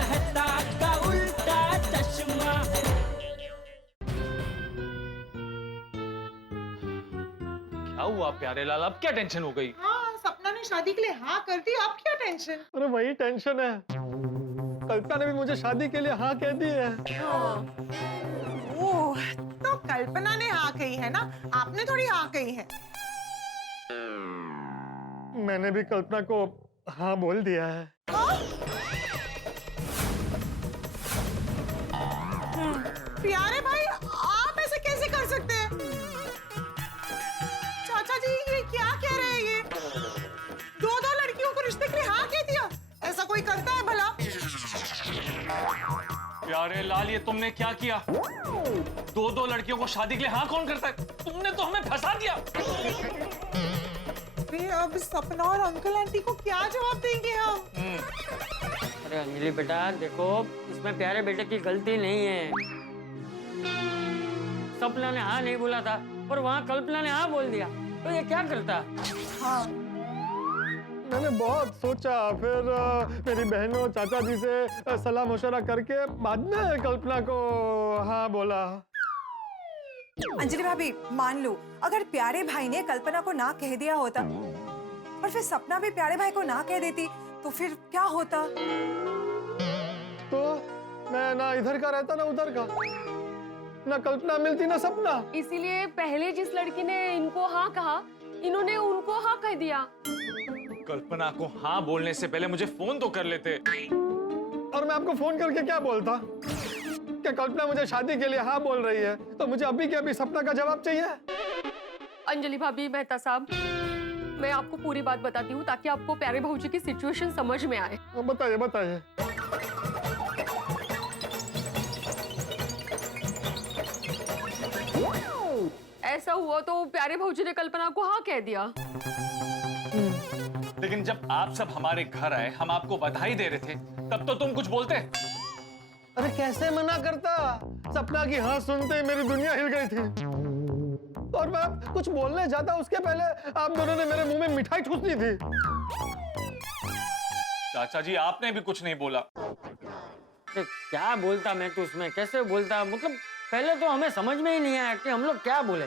कहता का उल्टा चश्मा। क्या हुआ प्यारेलाल, अब क्या टेंशन हो गई? हाँ, सपना ने शादी के लिए हाँ कर दी, अब क्या टेंशन? अरे वही टेंशन है, कल्पना ने भी मुझे शादी के लिए हाँ कह दी है। ओह, तो कल्पना ने हाँ कही है ना, आपने थोड़ी हाँ कही है। मैंने भी कल्पना को हाँ बोल दिया है। प्यारे भाई, आप ऐसे कैसे कर सकते हैं? चाचा जी ये क्या कह रहे हैं? ये दो लड़कियों को रिश्ते के लिए हाँ कह दिया, ऐसा कोई करता है भला? प्यारेलाल, ये तुमने क्या किया? दो लड़कियों को शादी के लिए हाँ कौन करता है? तुमने तो हमें फंसा दिया। अरे अब सपना और अंकल आंटी को क्या जवाब देंगे हम? अरे अंजलि बेटा देखो, इसमें प्यारे बेटे की गलती नहीं है। सपना ने हाँ नहीं बोला था और वहाँ कल्पना ने हाँ बोल दिया, तो ये क्या करता? हाँ, मैंने बहुत सोचा, फिर मेरी बहनों चाचा जी से सलाह मशवरा करके बाद में कल्पना को हाँ बोला। अंजलि भाभी मान लो, अगर प्यारे भाई ने कल्पना को ना कह दिया होता और फिर सपना भी प्यारे भाई को ना कह देती, तो फिर क्या होता? तो मैं ना इधर का रहता ना उधर का, ना कल्पना मिलती ना सपना। इसीलिए पहले जिस लड़की ने इनको हाँ कहा, इन्होंने उनको हाँ कह दिया। कल्पना को हाँ बोलने से पहले मुझे फोन तो कर लेते। और मैं आपको फोन करके क्या बोलता कि कल्पना मुझे शादी के लिए हाँ बोल रही है, तो मुझे अभी के अभी सपना का जवाब चाहिए। अंजलि भाभी, मेहता साहब, मैं आपको पूरी बात बताती हूँ ताकि आपको प्यारे भाऊजी की सिचुएशन समझ में आए। बताइए बताइए। ऐसा हुआ तो प्यारे भाऊजी ने कल्पना को हाँ कह दिया। लेकिन जब आप सब हमारे घर आए, हम आपको बधाई दे रहे थे, तब तो तुम कुछ बोलते। अरे कैसे मना करता, सपना की हाँ सुनते ही मेरी दुनिया हिल गई थी। और मैं कुछ बोलने जाता उसके पहले आप दोनों ने मेरे मुंह में मिठाई ठूस दी थी। चाचा जी, आपने भी कुछ नहीं बोला। अरे क्या बोलता मैं तो उसमें, कैसे बोलता? मतलब पहले तो हमें समझ में ही नहीं आया कि हम लोग क्या बोले।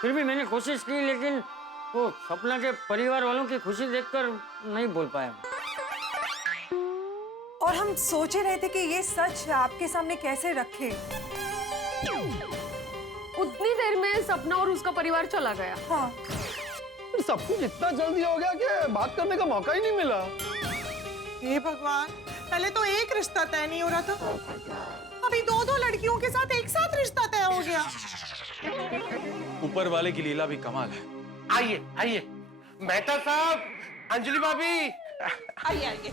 फिर भी मैंने कोशिश की, लेकिन वो सपना के परिवार वालों की खुशी देखकर नहीं बोल पाया। और हम सोच ही रहे थे कि ये सच आपके सामने कैसे रखे। उतनी देर में सपना और उसका परिवार चला गया। हाँ, सब कुछ इतना जल्दी हो गया कि बात करने का मौका ही नहीं मिला। हे भगवान, पहले तो एक रिश्ता तय नहीं हो रहा था, अभी दो लड़कियों के साथ एक साथ रिश्ता तय हो गया। ऊपर वाले की लीला भी कमाल है। आइए आइए मेहता साहब, अंजलि भाभी, आइए आइए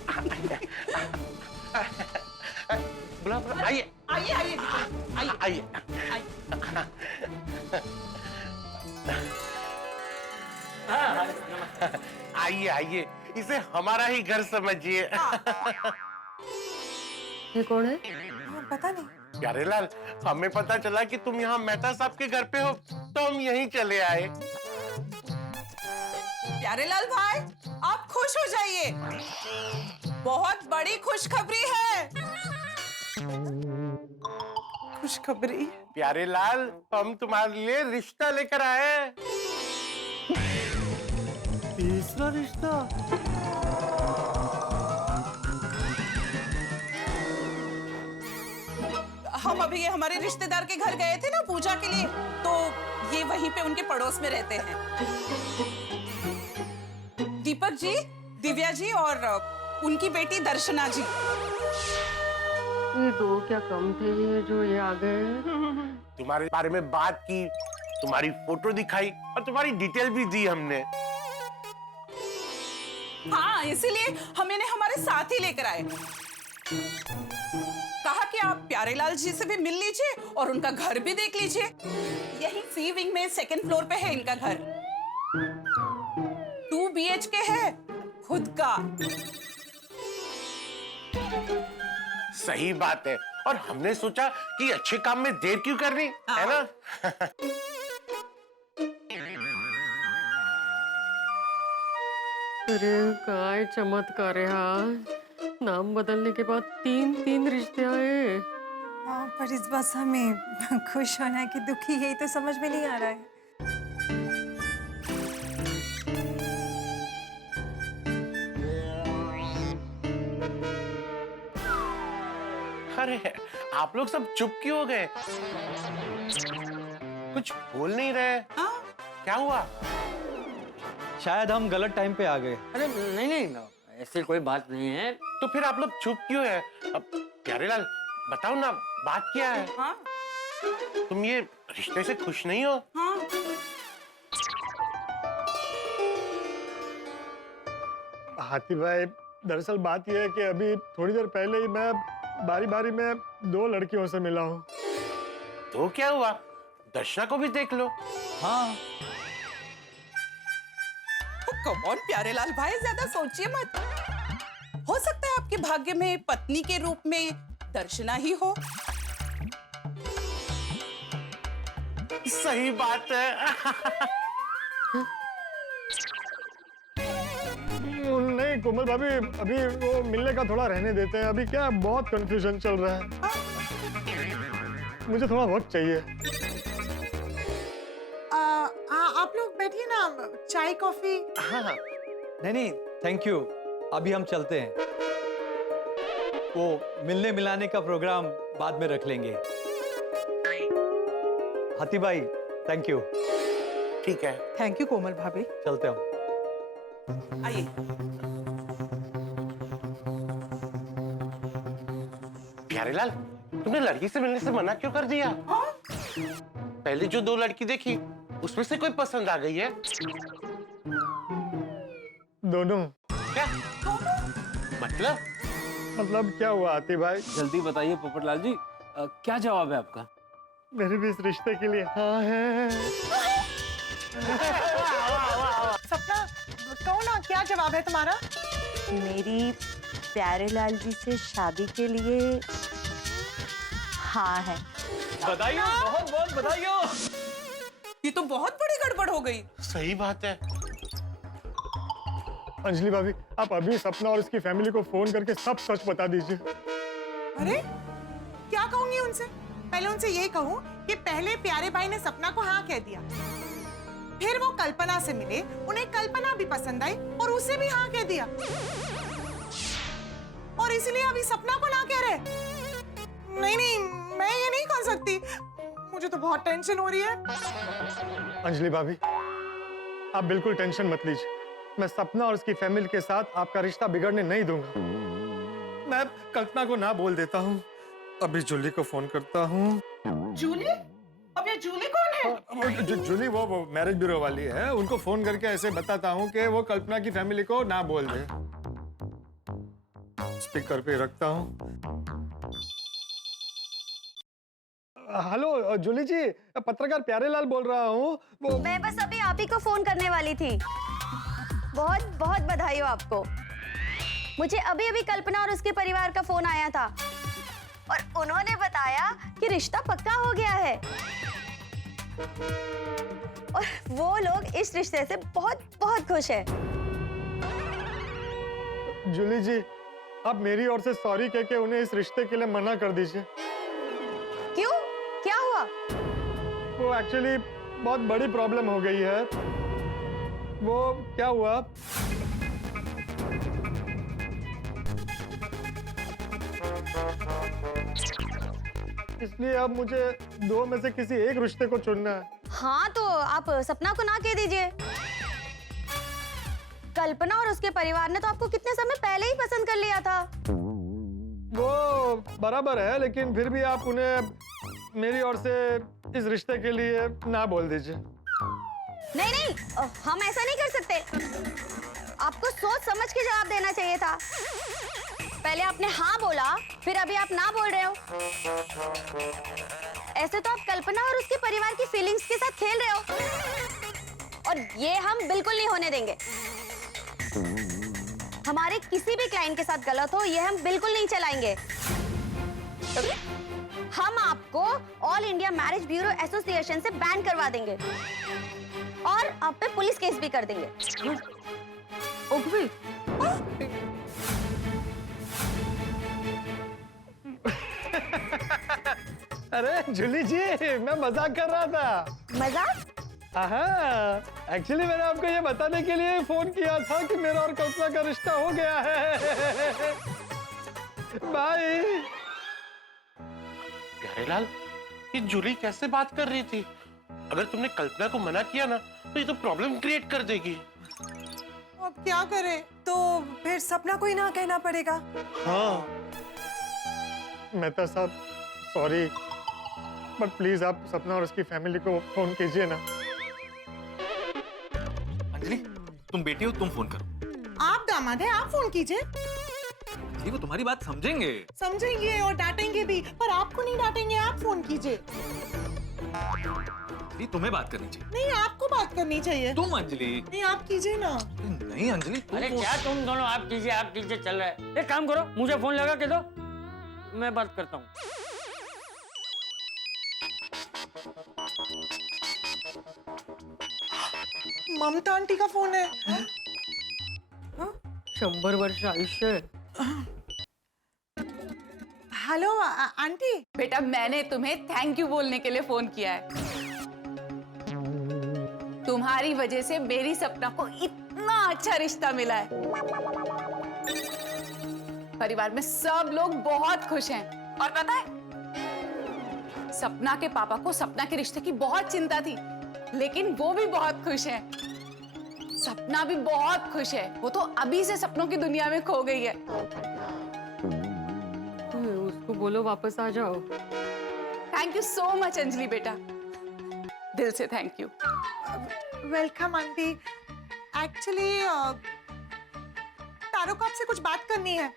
बुला बुला, आइए आइए आइए आइए आइए आइए, इसे हमारा ही घर समझिए। ये कौन है? पता नहीं। प्यारेलाल, हमें पता चला कि तुम यहाँ मेहता साहब के घर पे हो, तो हम यहीं चले आए। प्यारेलाल भाई, आप खुश हो जाइए, बहुत बड़ी खुशखबरी है। खुशखबरी? प्यारेलाल, हम तुम्हारे लिए रिश्ता लेकर आए। तीसरा रिश्ता? हम अभी ये हमारे रिश्तेदार के घर गए थे ना पूजा के लिए, तो ये वहीं पे उनके पड़ोस में रहते हैं। दीपक जी, दिव्या जी और उनकी बेटी दर्शना जी। ये दो क्या कम थे जो ये आ गए? तुम्हारे बारे में बात की, तुम्हारी फोटो दिखाई और तुम्हारी डिटेल भी दी हमने। हाँ, इसीलिए हम इन्हें हमारे साथ ही लेकर आए। कहा कि आप प्यारेलाल जी से भी मिल लीजिए और उनका घर भी देख लीजिए। यही सी विंग में सेकंड फ्लोर पे है इनका घर। 2 BHK है खुद का। सही बात है, और हमने सोचा कि अच्छे काम में देर क्यों करनी, है ना? अरे काय चमत्कार है हा। नाम बदलने के बाद 3 रिश्ते आए। हाँ, पर इस बात से हमें खुश होना है कि दुखी, यही तो समझ में नहीं आ रहा है। अरे आप लोग सब चुप क्यों हो गए? कुछ बोल नहीं रहे। क्या हुआ? शायद हम गलत टाइम पे आ गए। अरे नहीं नहीं, ऐसी कोई बात नहीं है। तो फिर आप लोग चुप क्यों है? अब प्यारेलाल बताओ ना, बात क्या है? हाँ तुम ये रिश्ते से खुश नहीं हो? हाँ। हाथी भाई, दरअसल बात यह है कि अभी थोड़ी देर पहले ही मैं बारी बारी में 2 लड़कियों से मिला हूँ। तो क्या हुआ? दर्शना को भी देख लो। हाँ, कम ऑन प्यारेलाल भाई, ज्यादा सोचिए मत। हो सकता है आपके भाग्य में पत्नी के रूप में दर्शना ही हो। सही बात है। नहीं कोमल भाभी, अभी वो मिलने का थोड़ा रहने देते हैं। अभी क्या बहुत कंफ्यूजन चल रहा है, मुझे थोड़ा वक्त चाहिए। आप लोग बैठिए ना, चाय कॉफी। हाँ हाँ, नहीं थैंक यू, अभी हम चलते हैं। वो मिलने मिलाने का प्रोग्राम बाद में रख लेंगे। हाथी भाई थैंक यू। ठीक है। थैंक यू कोमल भाभी। चलते हम। आइए। प्यारेलाल, तुमने लड़की से मिलने से मना क्यों कर दिया? पहले जो 2 लड़की देखी उसमें से कोई पसंद आ गई है? दोनों। क्या? मतलब क्या हुआ हाथी भाई? जल्दी बताइए पोपटलाल जी, क्या जवाब है आपका? मेरे भी इस रिश्ते के लिए हाँ है। सपना, कहो ना क्या जवाब है तुम्हारा? मेरी प्यारेलाल जी से शादी के लिए हाँ है। बधाई हो, बहुत बहुत बधाई हो। ये तो बहुत बड़ी गड़बड़ हो गई। सही बात है। अंजलि भाभी, आप अभी सपना और उसकी फैमिली को फोन करके सब सच बता दीजिए। अरे क्या कहूंगी उनसे? पहले उनसे ये कहूं कि पहले प्यारे भाई ने सपना को हाँ कह दिया, फिर वो कल्पना से मिले, उन्हें कल्पना भी पसंद आई और उसे भी हाँ कह दिया, और इसलिए अभी सपना को ना कह रहे। नहीं, मैं ये नहीं कर सकती, मुझे तो बहुत टेंशन हो रही है। अंजलि भाभी, आप बिल्कुल टेंशन मत लीजिए। मैं सपना और उसकी फैमिली के साथ आपका रिश्ता बिगड़ने नहीं दूंगा। मैं कल्पना को ना बोल देता हूँ। अभी जूली को फोन करता हूँ। जूली? अब ये जूली कौन है? जूली वो मैरिज ब्यूरो वाली है। उनको फोन करके ऐसे बताता हूँ कि वो कल्पना की फैमिली को ना बोल दे। स्पीकर पे रखता हूँ। हेलो जूली जी, पत्रकार प्यारेलाल बोल रहा हूँ। वो मैं बस अभी आप ही को फोन करने वाली थी। बहुत बहुत बधाई हो आपको। मुझे अभी अभी कल्पना और उसके परिवार का फोन आया था और उन्होंने बताया कि रिश्ता पक्का हो गया है और वो लोग इस रिश्ते से बहुत बहुत खुश है। जूली जी, आप मेरी ओर से सॉरी कह के उन्हें इस रिश्ते के लिए मना कर दीजिए। क्यों? क्या हुआ? वो एक्चुअली बहुत बड़ी प्रॉब्लम हो गई है। वो क्या हुआ, इसलिए अब मुझे 2 में से किसी एक रिश्ते को चुनना है। हाँ तो आप सपना को ना कह दीजिए। कल्पना और उसके परिवार ने तो आपको कितने समय पहले ही पसंद कर लिया था। वो बराबर है, लेकिन फिर भी आप उन्हें मेरी ओर से इस रिश्ते के लिए ना बोल दीजिए। नहीं, हम ऐसा नहीं कर सकते। आपको सोच समझ के जवाब देना चाहिए था। पहले आपने हाँ बोला, फिर अभी आप ना बोल रहे हो। ऐसे तो आप कल्पना और उसके परिवार की फीलिंग्स के साथ खेल रहे हो और ये हम बिल्कुल नहीं होने देंगे। हमारे किसी भी क्लाइंट के साथ गलत हो, ये हम बिल्कुल नहीं चलाएंगे। हम आपको all India marriage bureau association से बैन करवा देंगे और आप पे पुलिस केस भी कर देंगे। अरे जूली जी, मैं मजाक कर रहा था। मजाक? हाँ, एक्चुअली मैंने आपको ये बताने के लिए फोन किया था कि मेरा और कल्पना का रिश्ता हो गया है। बाय। प्यारेलाल, ये जूली कैसे बात कर रही थी? अगर तुमने कल्पना को मना किया ना तो ये तो प्रॉब्लम क्रिएट कर देगी। अब क्या करें? तो फिर सपना को ही ना कहना पड़ेगा। हाँ। मेहता साहब, सॉरी, बट प्लीज आप सपना और उसकी फैमिली को फोन कीजिए ना। अंजलि, तुम बेटी हो, तुम फोन करो। आप दामाद हैं, आप फोन कीजिए। जी, वो तुम्हारी बात समझेंगे। समझेंगे और डांटेंगे भी, पर आपको नहीं डांटेंगे। आप फोन कीजिए। जी, तुम्हें बात करनी चाहिए। नहीं, आपको बात करनी चाहिए। तुम अंजलि। नहीं, आप कीजिए ना। नहीं अंजलि, तुम अरे तो- क्या तुम दोनों आप कीजिए चल रहा है। एक काम करो, मुझे फोन लगा के दो, मैं बात करता हूँ। ममता आंटी का फोन है। 100 वर्ष आयुष्य है। Hello aunty. बेटा, मैंने तुम्हें थैंक यू बोलने के लिए फोन किया है। तुम्हारी वजह से मेरी सपना को इतना अच्छा रिश्ता मिला है। परिवार में सब लोग बहुत खुश हैं। और पता है, सपना के पापा को सपना के रिश्ते की बहुत चिंता थी, लेकिन वो भी बहुत खुश हैं। सपना भी बहुत खुश है। वो तो अभी से सपनों की दुनिया में खो गई है। उसको बोलो वापस आ जाओ। Thank you so much Anjali बेटा, दिल से thank you. Welcome aunty. Actually Taro को आपसे कुछ बात करनी है।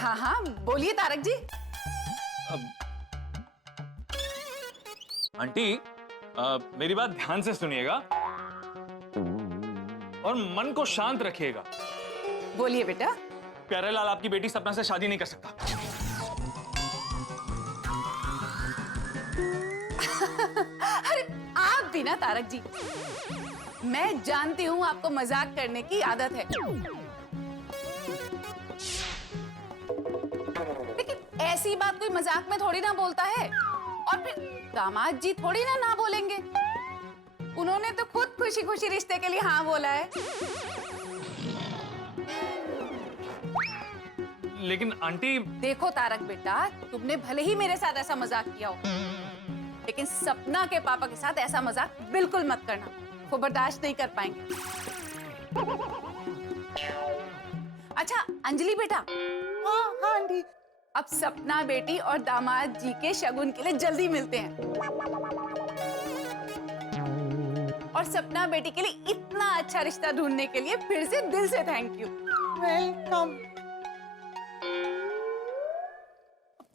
हाँ हाँ, बोलिए तारक जी। आंटी, मेरी बात ध्यान से सुनिएगा और मन को शांत रखिएगा। बोलिए बेटा। प्यारेलाल आपकी बेटी सपना से शादी नहीं कर सकता। अरे आप भी ना तारक जी, मैं जानती हूँ आपको मजाक करने की आदत है, लेकिन ऐसी बात कोई मजाक में थोड़ी ना बोलता है। और फिर दामाद जी थोड़ी ना बोलेंगे। उन्होंने तो खुद खुशी खुशी रिश्ते के लिए हाँ बोला है। लेकिन आंटी, देखो तारक बेटा, तुमने भले ही मेरे साथ ऐसा मजाक किया हो, लेकिन सपना के पापा के साथ ऐसा मजाक बिल्कुल मत करना। वो बर्दाश्त नहीं कर पाएंगे। अच्छा अंजलि बेटा। हाँ हाँ आंटी। अब सपना बेटी और दामाद जी के शगुन के लिए जल्दी मिलते हैं। और सपना बेटी के लिए इतना अच्छा रिश्ता ढूंढने के लिए फिर से दिल से थैंक यू। वेलकम।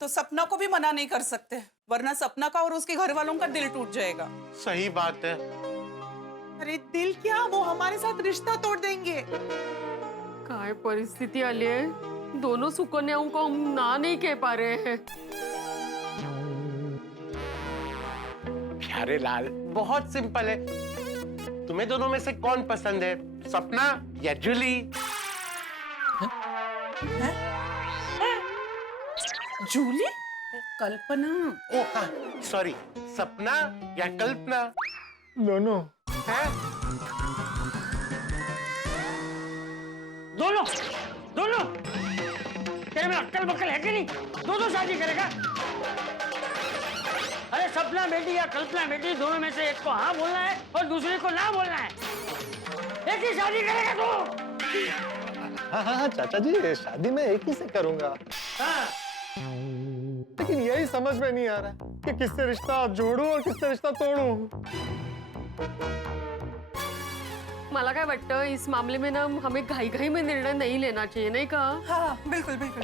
तो सपना को भी मना नहीं कर सकते, वरना सपना का और उसके घर वालों का दिल टूट जाएगा। सही बात है। अरे दिल क्या, वो हमारे साथ रिश्ता तोड़ देंगे। काय परिस्थिति आली है, दोनों सुकन्याओं को हम ना नहीं कह पा रहे हैं। प्यारेलाल, बहुत सिंपल है। तुम्हें दोनों में से कौन पसंद है, सपना या जूली? जूली? कल्पना? ओ हाँ, सॉरी, सपना या कल्पना? दोनों। है? दोनों दोनों तेरे में अक्ल बक्कल है कि नहीं? दो शादी करेगा? अरे सपना बेटी या कल्पना बेटी, दोनों में से एक को हाँ बोलना है और दूसरे को ना बोलना है। एक ही शादी करेगा तू? हाँ चाचा जी, शादी मैं एक ही से करूंगा। हाँ। लेकिन यही समझ में नहीं आ रहा कि किससे रिश्ता जोड़ूं और किससे रिश्ता तोड़ूं। मला काय वाटतं, इस मामले में ना हमें घाई में निर्णय नहीं लेना चाहिए, नहीं कहा? हाँ बिल्कुल बिल्कुल।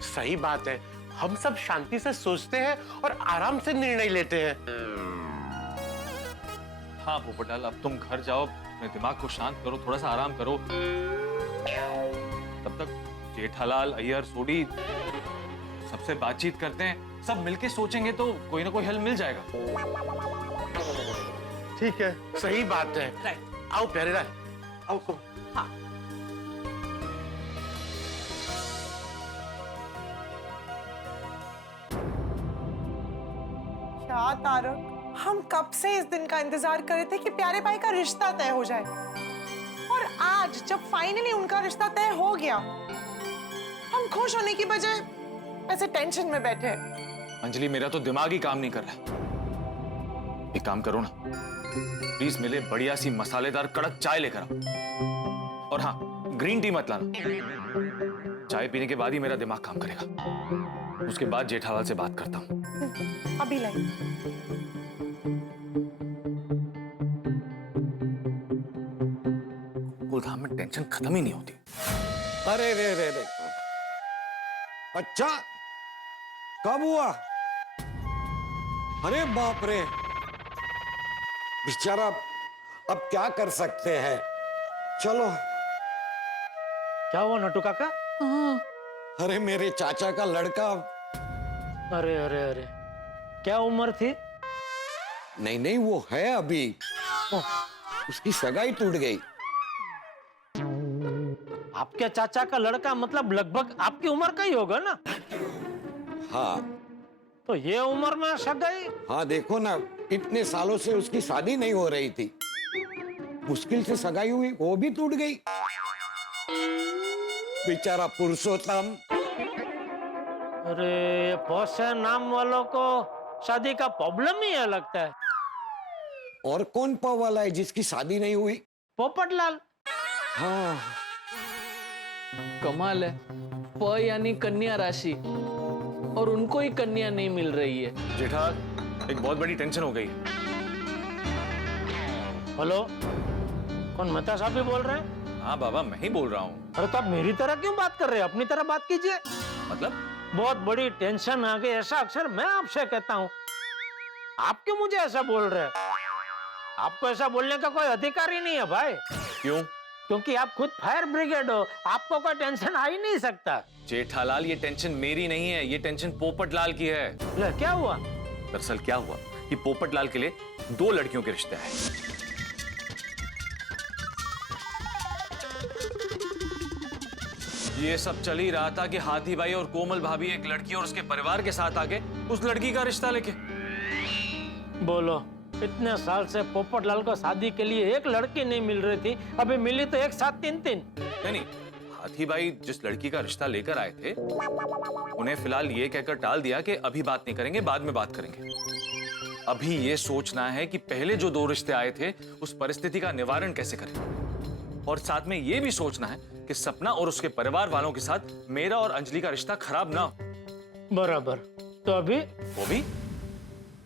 सही बात है। हम सब शांति से सोचते हैं और आराम से निर्णय लेते हैं। हाँ पोपटलाल, अब तुम घर जाओ, अपने दिमाग को शांत करो, थोड़ा सा आराम करो। तब तक जेठालाल, अय्यर, सोडी सबसे बातचीत करते हैं। सब मिलके सोचेंगे तो कोई ना कोई हल मिल जाएगा। ठीक है। सही बात है। आओ प्यारेलाल, आओ तुम। हाँ। तारक, हम कब से इस दिन का इंतजार कर रहे थे कि प्यारे भाई का रिश्ता तय हो जाए, और आज जब फाइनली उनका रिश्ता तय हो गया, हम खुश होने की बजाय ऐसे टेंशन में बैठे हैं। अंजलि, मेरा तो दिमाग ही काम नहीं कर रहा। एक काम करो ना, प्लीज मिले बढ़िया सी मसालेदार कड़क चाय लेकर आओ, और हाँ, ग्रीन टी मत लाना। चाय पीने के बाद ही मेरा दिमाग काम करेगा। उसके बाद जेठालाल से बात करता हूँ। अभी लाई। गोकुलधाम में टेंशन खत्म ही नहीं होती। अरे रे रे रे, अच्छा कब हुआ? अरे बाप रे, बेचारा अब क्या कर सकते हैं। चलो। क्या हुआ नटू काका? अरे मेरे चाचा का लड़का। अरे अरे अरे, क्या उम्र थी? नहीं नहीं, वो है अभी, उसकी सगाई टूट गई। आपके चाचा का लड़का मतलब लगभग आपकी उम्र का ही होगा ना? हाँ। तो ये उम्र में सगाई? हाँ देखो ना, इतने सालों से उसकी शादी नहीं हो रही थी, मुश्किल से सगाई हुई, वो भी टूट गई। बेचारा पुरुषोत्तम। अरे बहुत नाम वालों को शादी का प्रॉब्लम ही है लगता है। और कौन प वाला है जिसकी शादी नहीं हुई? पोपटलाल। हाँ। कमाल है, प यानी कन्या राशि, और उनको ही कन्या नहीं मिल रही है। जेठा, एक बहुत बड़ी टेंशन हो गई है। हेलो, कौन मेहता साहब भी बोल रहे हैं? हाँ बाबा, मैं ही बोल रहा हूँ। अरे तो आप मेरी तरह क्यों बात कर रहे हैं? अपनी तरह बात कीजिए। मतलब? बहुत बड़ी टेंशन आ गई, ऐसा अक्सर मैं आपसे कहता हूँ। आप क्यों मुझे ऐसा बोल रहे हैं? आपको ऐसा बोलने का कोई अधिकार ही नहीं है भाई। क्यों? क्योंकि आप खुद फायर ब्रिगेड हो, आपको कोई टेंशन आ ही नहीं सकता। जेठालाल, ये टेंशन मेरी नहीं है, ये टेंशन पोपटलाल की है। ले, क्या हुआ? दरअसल क्या हुआ कि पोपटलाल के लिए 2 लड़कियों के रिश्ते आए। ये सब चल ही रहा था कि हाथी भाई और कोमल भाभी एक लड़की और उसके परिवार के साथ आके उस लड़की का रिश्ता लेके। बोलो, इतने साल से पोपटलाल को शादी के लिए एक लड़की नहीं मिल रही थी, अभी मिली तो एक साथ 3-3। नहीं, हाथी भाई जिस लड़की का रिश्ता लेकर आए थे, उन्हें फिलहाल ये कहकर टाल दिया कि अभी बात नहीं करेंगे, बाद में बात करेंगे। अभी ये सोचना है कि पहले जो 2 रिश्ते आए थे, उस परिस्थिति का निवारण कैसे करें, और साथ में ये भी सोचना है कि सपना और उसके परिवार वालों के साथ मेरा और अंजलि का रिश्ता खराब ना हो। बराबर। तो अभी वो भी?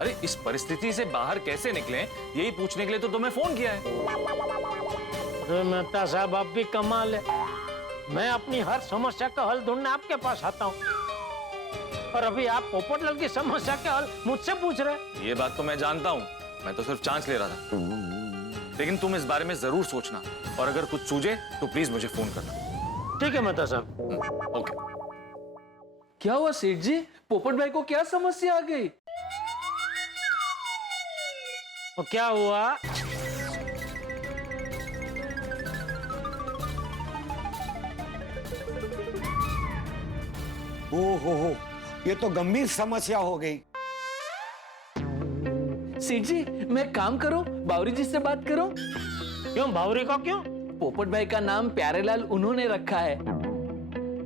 अरे इस परिस्थिति से बाहर कैसे निकलें, यही पूछने के लिए तो तुम्हें फोन किया है। अरे मेहता साहब, आप भी कमाल है। मैं अपनी हर समस्या का हल ढूंढने आपके पास आता हूँ, और अभी आप पोपटलाल की समस्या का हल मुझसे पूछ रहे हैं। ये बात तो मैं जानता हूँ, मैं तो सिर्फ चांस ले रहा था। लेकिन तुम इस बारे में जरूर सोचना, और अगर कुछ सूझे तो प्लीज मुझे फोन करना। ठीक है मेहता साहब। ओके। क्या हुआ सेठ जी, पोपट भाई को क्या समस्या आ गई? तो क्या हुआ? हो, ये तो गंभीर समस्या हो गई। सेठ जी, मैं काम करूं, बावरी जी से बात करूं? क्यों बावरी को क्यों? पोपट भाई का नाम प्यारेलाल उन्होंने रखा है,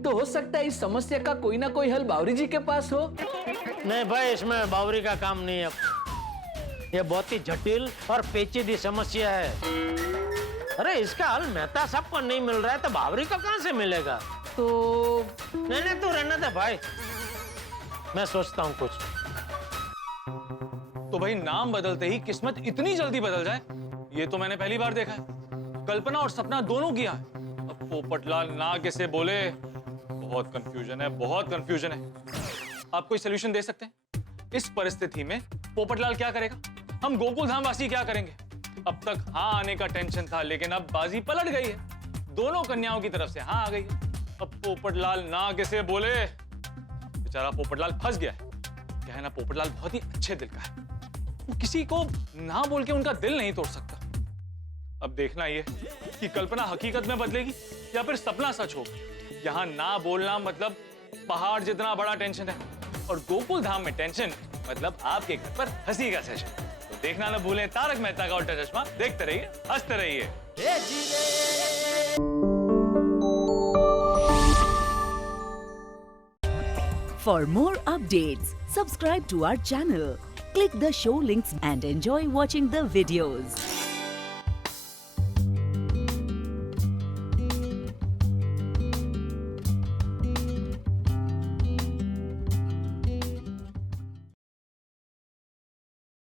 तो हो सकता है इस समस्या का कोई ना कोई हल बावरी जी के पास हो। नहीं भाई, इसमें बावरी का काम नहीं है। ये बहुत ही जटिल और पेचीदी समस्या है। अरे इसका हल मेहता साहब को नहीं मिल रहा है, तो बावरी को कहां से मिलेगा? तो नहीं, तू रहने दे भाई, मैं सोचता हूँ कुछ। तो भाई, नाम बदलते ही किस्मत इतनी जल्दी बदल जाए, ये तो मैंने पहली बार देखा है। कल्पना और सपना दोनों किया है, अब पोपटलाल ना कैसे बोले। बहुत कंफ्यूजन है, बहुत कंफ्यूजन है। आप कोई सोल्यूशन दे सकते हैं? इस परिस्थिति में पोपटलाल क्या करेगा, हम गोकुलधाम वासी क्या करेंगे? अब तक हाँ आने का टेंशन था, लेकिन अब बाजी पलट गई है। दोनों कन्याओं की तरफ से हाँ आ गई है। अब पोपटलाल ना कैसे बोले, बेचारा पोपटलाल फंस गया है। क्या है ना, पोपटलाल बहुत ही अच्छे दिल का है, वो किसी को ना बोल के उनका दिल नहीं तोड़ सकता। अब देखना ये कि कल्पना हकीकत में बदलेगी या फिर सपना सच होगा। यहाँ ना बोलना मतलब पहाड़ जितना बड़ा टेंशन है, और गोकुलधाम में टेंशन मतलब आपके घर पर हंसी का सेशन। तो देखना न भूलें तारक मेहता का उल्टा चश्मा। देखते रहिए, हंसते रहिए। For more updates, subscribe to our channel, click the show links and enjoy watching the videos.